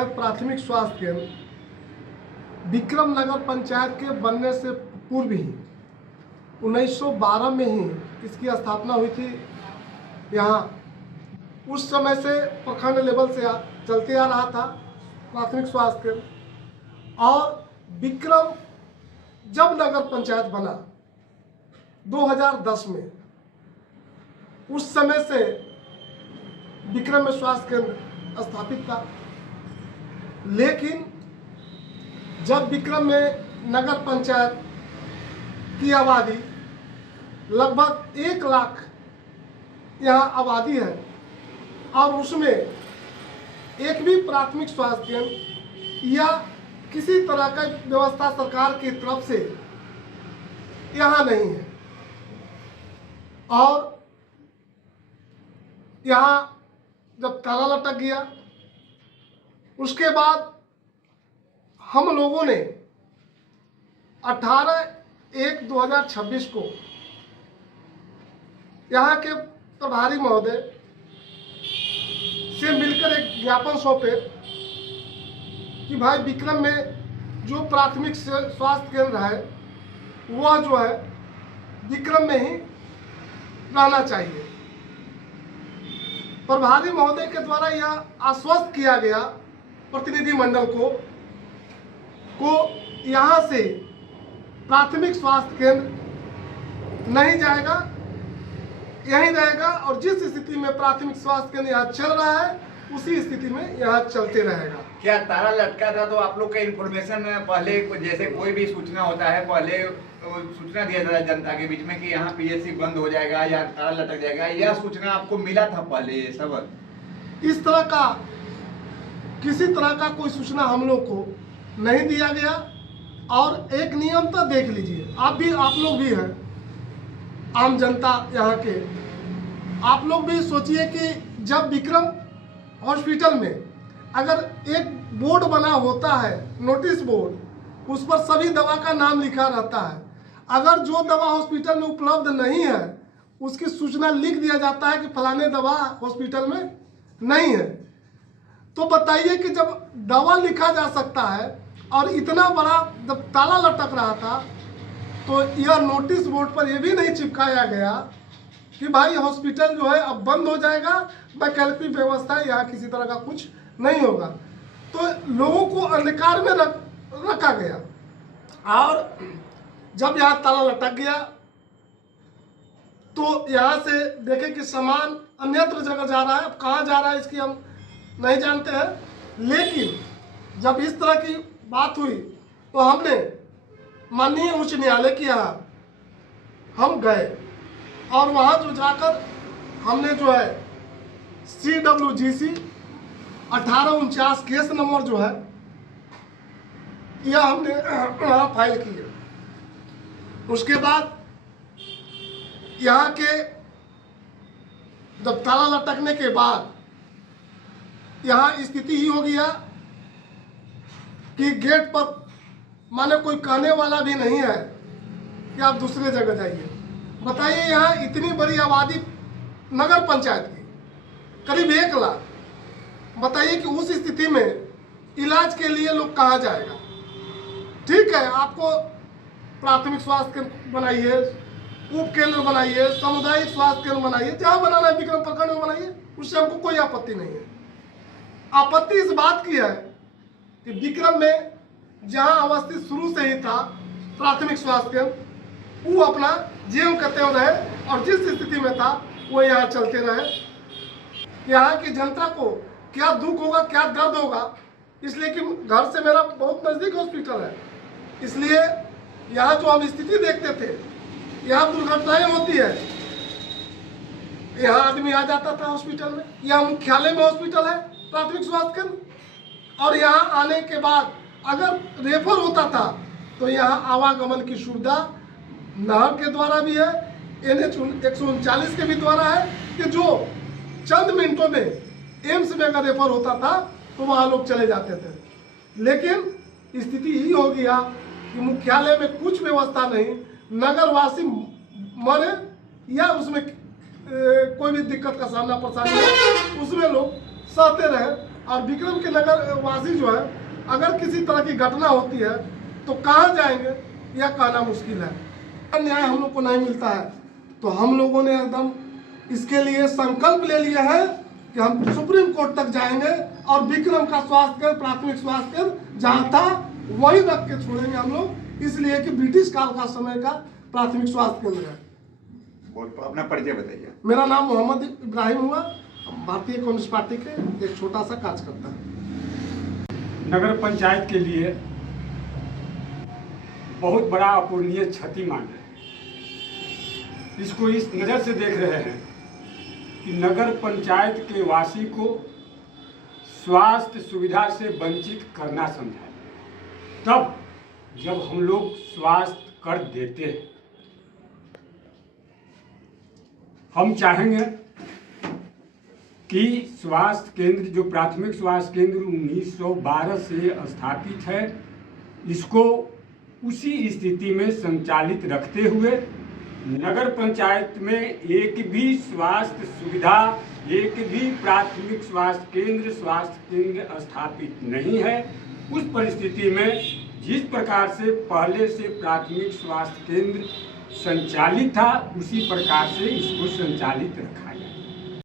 है प्राथमिक स्वास्थ्य केंद्र विक्रम नगर पंचायत के बनने से पूर्व ही 1912 में ही इसकी स्थापना हुई थी। यहाँ उस समय से प्रखंड लेवल से चलते आ रहा था प्राथमिक स्वास्थ्य केंद्र। और विक्रम जब नगर पंचायत बना 2010 में, उस समय से विक्रम में स्वास्थ्य केंद्र स्थापित था। लेकिन जब विक्रम में नगर पंचायत की आबादी लगभग 1 लाख यहाँ आबादी है और उसमें एक भी प्राथमिक स्वास्थ्य केंद्र या किसी तरह का व्यवस्था सरकार की तरफ से यहाँ नहीं है, और यहाँ जब ताला लटक गया उसके बाद हम लोगों ने 18/1/2026 को यहाँ के प्रभारी महोदय से मिलकर एक ज्ञापन सौंपे कि भाई विक्रम में जो प्राथमिक स्वास्थ्य केंद्र है वह जो है विक्रम में ही रहना चाहिए। प्रभारी महोदय के द्वारा यह आश्वस्त किया गया प्रतिनिधिमंडल को यहाँ से प्राथमिक स्वास्थ्य केंद्र नहीं जाएगा, यहीं रहेगा, और जिस स्थिति में प्राथमिक स्वास्थ्य केंद्र यहाँ चल रहा है उसी स्थिति में यहाँ चलते रहेगा। क्या ताला लटका था तो आप लोग का इन्फॉर्मेशन पहले, जैसे कोई भी सूचना होता है पहले सूचना दिया जाता है जनता के बीच में कि यहाँ पीएचसी बंद हो जाएगा या ताला लटक जाएगा, यह सूचना आपको मिला था पहले? सब इस तरह का किसी तरह का कोई सूचना हम लोग को नहीं दिया गया। और एक नियम तो देख लीजिए, आप लोग भी हैं, आम जनता यहाँ के, आप लोग भी सोचिए कि जब विक्रम हॉस्पिटल में अगर एक बोर्ड बना होता है, नोटिस बोर्ड, उस पर सभी दवा का नाम लिखा रहता है, अगर जो दवा हॉस्पिटल में उपलब्ध नहीं है उसकी सूचना लिख दिया जाता है कि फलाने दवा हॉस्पिटल में नहीं है, तो बताइए कि जब दवा लिखा जा सकता है और इतना बड़ा जब ताला लटक रहा था तो यह नोटिस बोर्ड पर यह भी नहीं चिपकाया गया कि भाई हॉस्पिटल जो है अब बंद हो जाएगा, वैकल्पिक व्यवस्था यहाँ किसी तरह का कुछ नहीं होगा। तो लोगों को अंधकार में रखा गया। और जब यहाँ ताला लटक गया तो यहाँ से देखे कि सामान अन्यत्र जगह जा रहा है, अब कहाँ जा रहा है इसकी हम नहीं जानते हैं। लेकिन जब इस तरह की बात हुई तो हमने माननीय उच्च न्यायालय के यहाँ हम गए और वहाँ जो जाकर हमने जो है CWGC 1849 केस नंबर जो है यह हमने वहाँ फाइल की है। उसके बाद यहाँ के जब ताला लटकने के बाद यहाँ स्थिति ही हो गया कि गेट पर माने कोई कहने वाला भी नहीं है कि आप दूसरे जगह जाइए। बताइए यहाँ इतनी बड़ी आबादी नगर पंचायत की करीब 1 लाख, बताइए कि उस स्थिति में इलाज के लिए लोग कहाँ जाएगा। ठीक है, आपको प्राथमिक स्वास्थ्य केंद्र बनाइए, उप केंद्र बनाइए, सामुदायिक स्वास्थ्य केंद्र बनाइए, जहाँ बनाना है विक्रम प्रखंड में बनाइए, उससे हमको कोई आपत्ति नहीं है। आपत्ति इस बात की है कि विक्रम में जहाँ अवस्थित शुरू से ही था प्राथमिक स्वास्थ्य केंद्र, वो अपना जीवन करते हुए रहे और जिस स्थिति में था वो यहाँ चलते रहे। यहाँ की जनता को क्या दुख होगा, क्या दर्द होगा, इसलिए कि घर से मेरा बहुत नज़दीक हॉस्पिटल है, इसलिए यहाँ जो हम स्थिति देखते थे, यहाँ दुर्घटनाएं होती है, यहाँ आदमी आ जाता था हॉस्पिटल में, यहाँ मुख्यालय में हॉस्पिटल है प्राथमिक स्वास्थ्य केंद्र, और यहाँ आने के बाद अगर रेफर होता था तो यहाँ आवागमन की सुविधा नहर के द्वारा भी है, NH 139 के भी द्वारा है कि जो चंद मिनटों में एम्स में अगर रेफर होता था तो वहाँ लोग चले जाते थे। लेकिन स्थिति ही हो गया कि मुख्यालय में कुछ व्यवस्था नहीं, नगरवासी मरे या उसमें कोई भी दिक्कत का सामना परेशानी हो, उसमें लोग सहते रहे और विक्रम के नगर वासी जो है अगर किसी तरह की घटना होती है तो कहाँ जाएंगे यह कहना मुश्किल है। न्याय हम लोग को नहीं मिलता है तो हम लोगों ने एकदम इसके लिए संकल्प ले लिया है कि हम सुप्रीम कोर्ट तक जाएंगे और विक्रम का स्वास्थ्य केंद्र, प्राथमिक स्वास्थ्य केंद्र जहाँ था वहीं रख के छोड़ेंगे हम लोग, इसलिए कि ब्रिटिश काल का समय का प्राथमिक स्वास्थ्य केंद्र है। अपना परिचय बताइए। मेरा नाम मोहम्मद इब्राहिम हुआ, भारतीय कम्युनिस्ट पार्टी के एक छोटा सा कार्यकर्ता है। नगर पंचायत के लिए बहुत बड़ा अपूरणीय क्षति मान है। इसको इस नज़र से देख रहे हैं कि नगर पंचायत के वासी को स्वास्थ्य सुविधा से वंचित करना समझा। तब जब हम लोग स्वास्थ्य कर देते हैं, हम चाहेंगे कि स्वास्थ्य केंद्र जो प्राथमिक स्वास्थ्य केंद्र 1912 से स्थापित है, इसको उसी स्थिति में संचालित रखते हुए नगर पंचायत में एक भी स्वास्थ्य सुविधा, एक भी प्राथमिक स्वास्थ्य केंद्र स्थापित नहीं है। उस परिस्थिति में जिस प्रकार से पहले से प्राथमिक स्वास्थ्य केंद्र संचालित था उसी प्रकार से इसको संचालित रखा